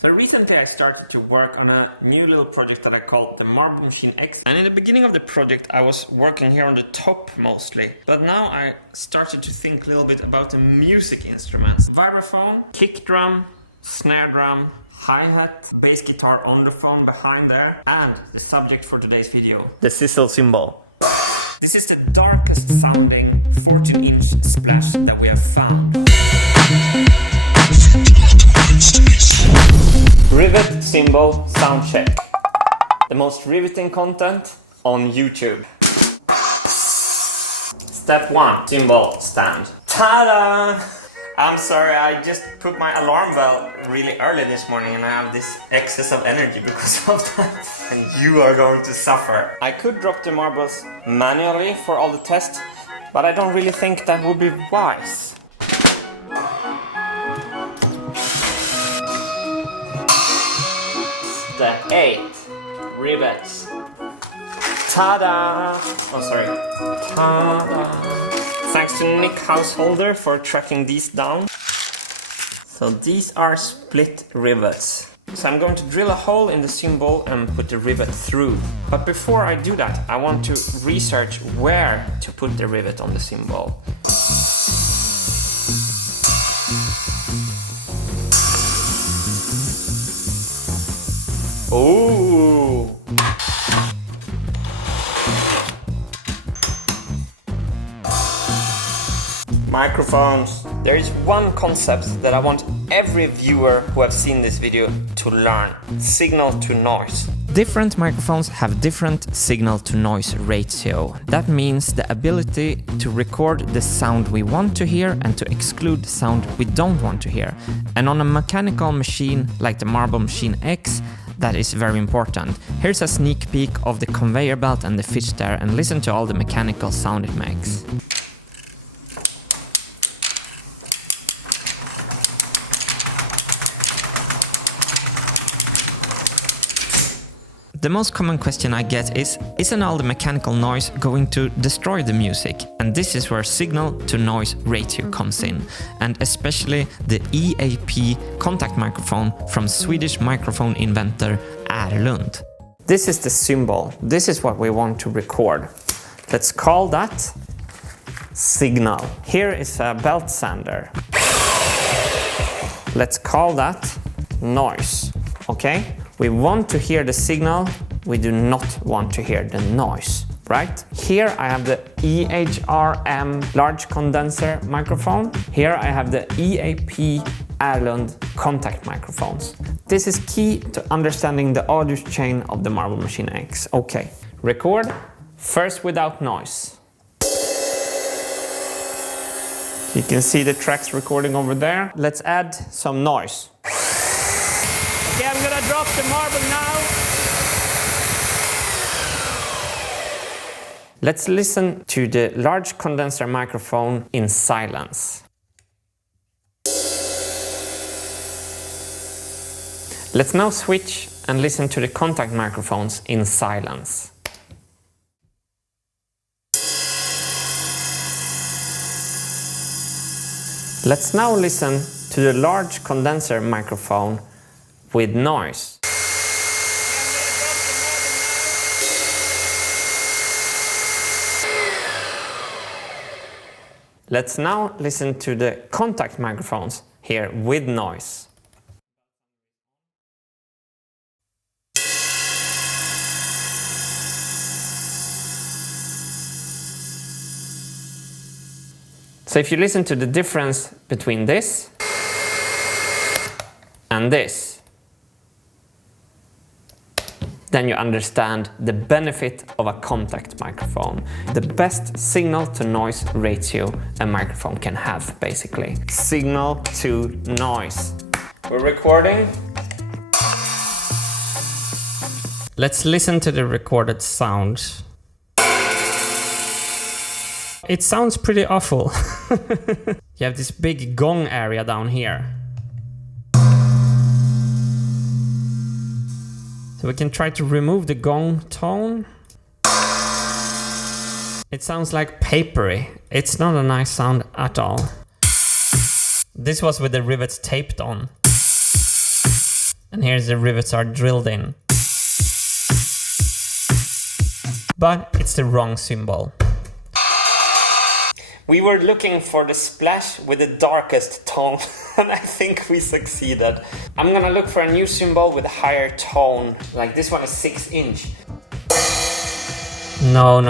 So recently I started to work on a new little project that I called the Marble Machine X. And in the beginning of the project I was working here on the top mostly. But now I started to think a little bit about the music instruments. Vibraphone, kick drum, snare drum, hi-hat, bass guitar on the phone behind there, and the subject for today's video, the Sizzle Cymbal. This is the darkest sounding 14-inch splash that we have found. Rivet Cymbal Soundcheck. The most riveting content on YouTube. Step 1. Cymbal stand. Ta-da! I'm sorry, I just put my alarm bell really early this morning and I have this excess of energy because of that. And you are going to suffer. I could drop the marbles manually for all the tests, but I don't really think that would be wise. Step 8. Rivets. Ta-da! Oh, sorry. Ta-da! Thanks to Nick Householder for tracking these down. So these are split rivets. So I'm going to drill a hole in the cymbal and put the rivet through. But before I do that, I want to research where to put the rivet on the cymbal. Ooh! Microphones. There is one concept that I want every viewer who have seen this video to learn. Signal to noise. Different microphones have different signal to noise ratio. That means the ability to record the sound we want to hear and to exclude the sound we don't want to hear. And on a mechanical machine like the Marble Machine X, that is very important. Here's a sneak peek of the conveyor belt and the fish there, and listen to all the mechanical sound it makes. The most common question I get is, isn't all the mechanical noise going to destroy the music? And this is where signal to noise ratio comes in, and especially the EAP contact microphone from Swedish microphone inventor Ehrlund. This is the cymbal. This is what we want to record. Let's call that signal. Here is a belt sander. Let's call that noise. Okay? We want to hear the signal, we do not want to hear the noise, right? Here I have the EHRM large condenser microphone. Here I have the EAP Ehrlund contact microphones. This is key to understanding the audio chain of the Marble Machine X. Okay, record, first without noise. You can see the tracks recording over there. Let's add some noise. Okay, I'm gonna drop the marble now. Let's listen to the large condenser microphone in silence. Let's now switch and listen to the contact microphones in silence. Let's now listen to the large condenser microphone with noise. Let's now listen to the contact microphones here with noise. So if you listen to the difference between this and this, then you understand the benefit of a contact microphone. The best signal to noise ratio a microphone can have, basically. Signal to noise. We're recording. Let's listen to the recorded sound. It sounds pretty awful. You have this big gong area down here. So we can try to remove the gong tone. It sounds like papery. It's not a nice sound at all. This was with the rivets taped on. and here's the rivets are drilled in. But it's the wrong cymbal. We were looking for the splash with the darkest tone, and I think we succeeded. I'm gonna look for a new cymbal with a higher tone, like this one is 6-inch. No.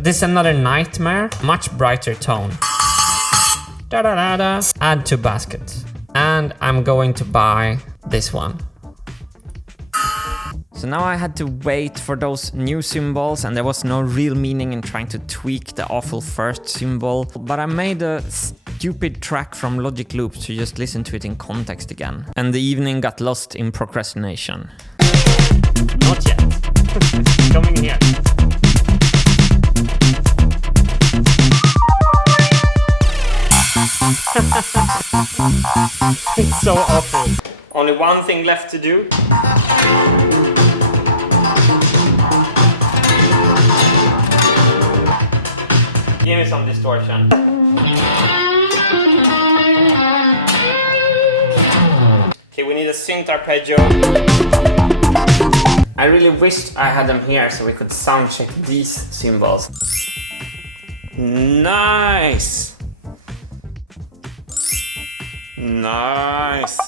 This is another nightmare, much brighter tone. Da-da-da-da. Add to basket. And I'm going to buy this one. So now I had to wait for those new cymbals, and there was no real meaning in trying to tweak the awful first cymbal. But I made a stupid track from Logic Loop to just listen to it in context again. And the evening got lost in procrastination. Not yet. Coming here. It's so awful. Only one thing left to do. Give me some distortion. Okay, we need a synth arpeggio. I really wished I had them here so we could sound check these cymbals. Nice! Nice!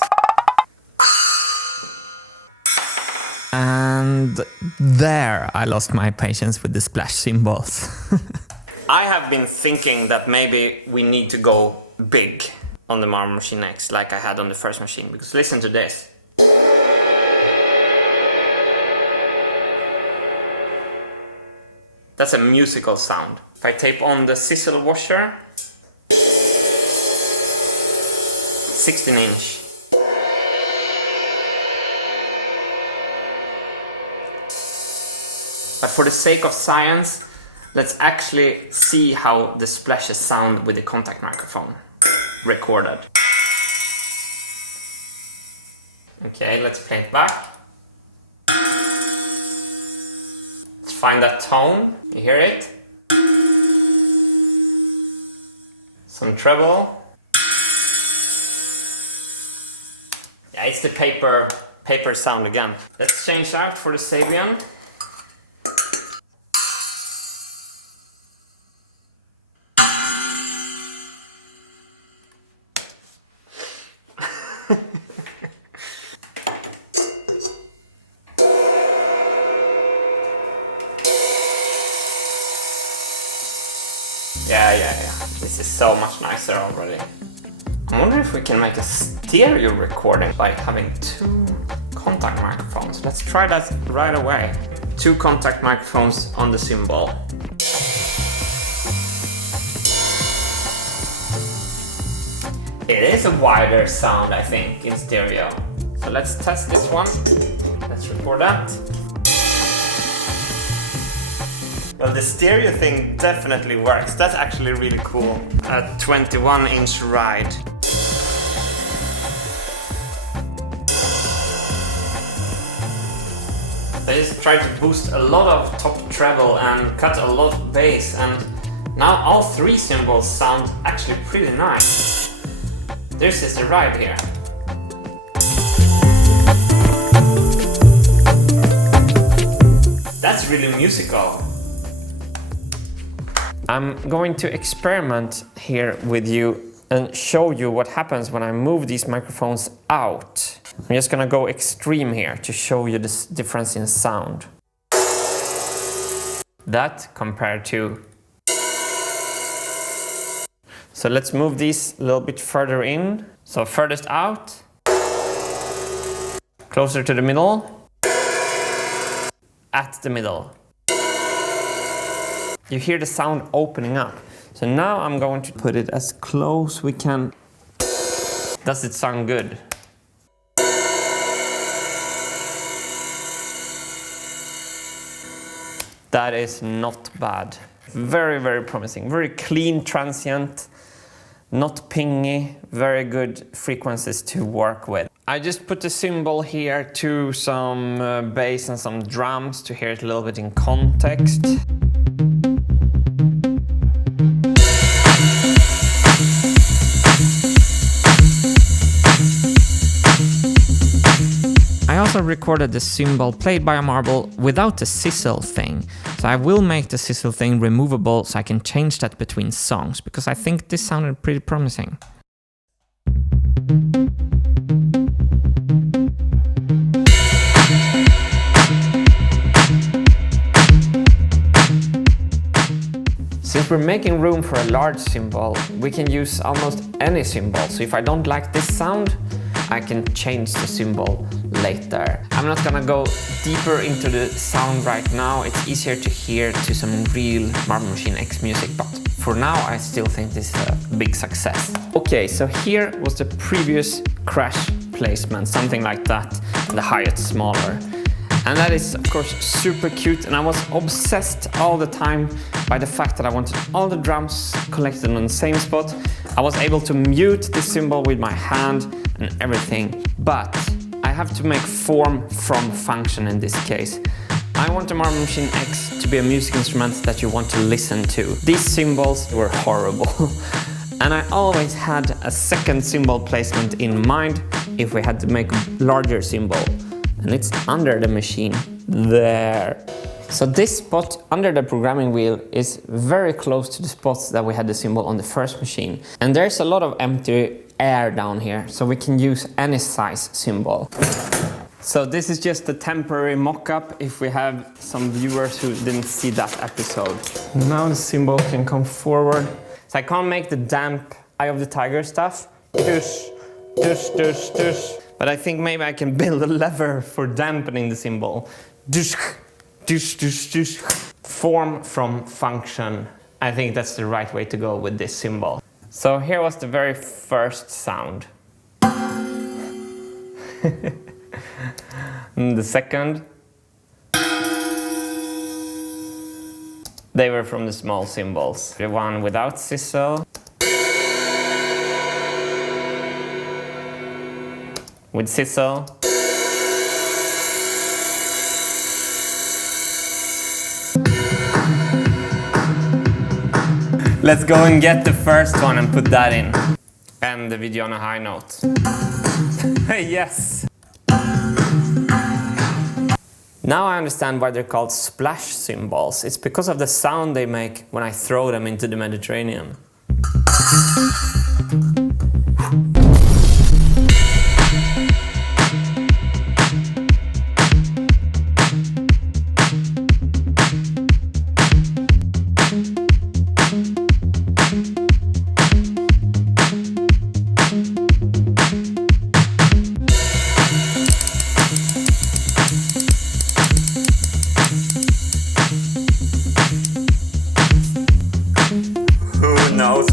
And there I lost my patience with the splash cymbals. I have been thinking that maybe we need to go big on the Marble Machine X like I had on the first machine, because listen to this. That's a musical sound. If I tape on the Sizzle washer, 16-inch. But for the sake of science, let's actually see how the splashes sound with the contact microphone recorded. Okay, let's play it back. Let's find that tone. You hear it? Some treble. Yeah, it's the paper sound again. Let's change out for the Sabian. Yeah. This is so much nicer already. I wonder if we can make a stereo recording by having two contact microphones. Let's try that right away. Two contact microphones on the cymbal. It is a wider sound, I think, in stereo. So let's test this one. Let's record that. Well, the stereo thing definitely works. That's actually really cool. A 21-inch ride. I just tried to boost a lot of top treble and cut a lot of bass, and now all three cymbals sound actually pretty nice. This is the ride here. That's really musical. I'm going to experiment here with you and show you what happens when I move these microphones out. I'm just gonna go extreme here to show you this difference in sound. That compared to... So let's move these a little bit further in. So furthest out, closer to the middle, at the middle. You hear the sound opening up. So now I'm going to put it as close we can. Does it sound good? That is not bad. Very, very promising. Very clean transient, not pingy, very good frequencies to work with. I just put the cymbal here to some bass and some drums to hear it a little bit in context. also recorded the cymbal played by a marble without the sizzle thing. So I will make the sizzle thing removable so I can change that between songs, because I think this sounded pretty promising. Since we're making room for a large cymbal, we can use almost any cymbal. So if I don't like this sound, I can change the cymbal later. I'm not gonna go deeper into the sound right now. It's easier to hear to some real Marble Machine X music, but for now I still think this is a big success. Okay, so here was the previous crash placement, something like that, and the hi-hat smaller. And that is of course super cute, and I was obsessed all the time by the fact that I wanted all the drums collected on the same spot. I was able to mute the cymbal with my hand and everything, but I have to make form from function in this case. I want the Marble Machine X to be a music instrument that you want to listen to. These cymbals were horrible. And I always had a second cymbal placement in mind if we had to make a larger cymbal. And it's under the machine, there. So this spot under the programming wheel is very close to the spots that we had the cymbal on the first machine. And there's a lot of empty air down here, so we can use any size cymbal. So this is just a temporary mock-up if we have some viewers who didn't see that episode. Now the cymbal can come forward. So I can't make the damp Eye of the Tiger stuff. Dush, dush, dush, dush. But I think maybe I can build a lever for dampening the cymbal. Dush, dush, dush, dush. Form from function. I think that's the right way to go with this cymbal. So here was the very first sound. And the second. They were from the small cymbals. The one without sizzle. With sizzle. Let's go and get the first one and put that in. End the video on a high note. Yes! Now I understand why they're called splash cymbals. It's because of the sound they make when I throw them into the Mediterranean.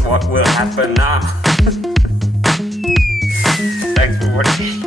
What will happen now? Thanks for watching.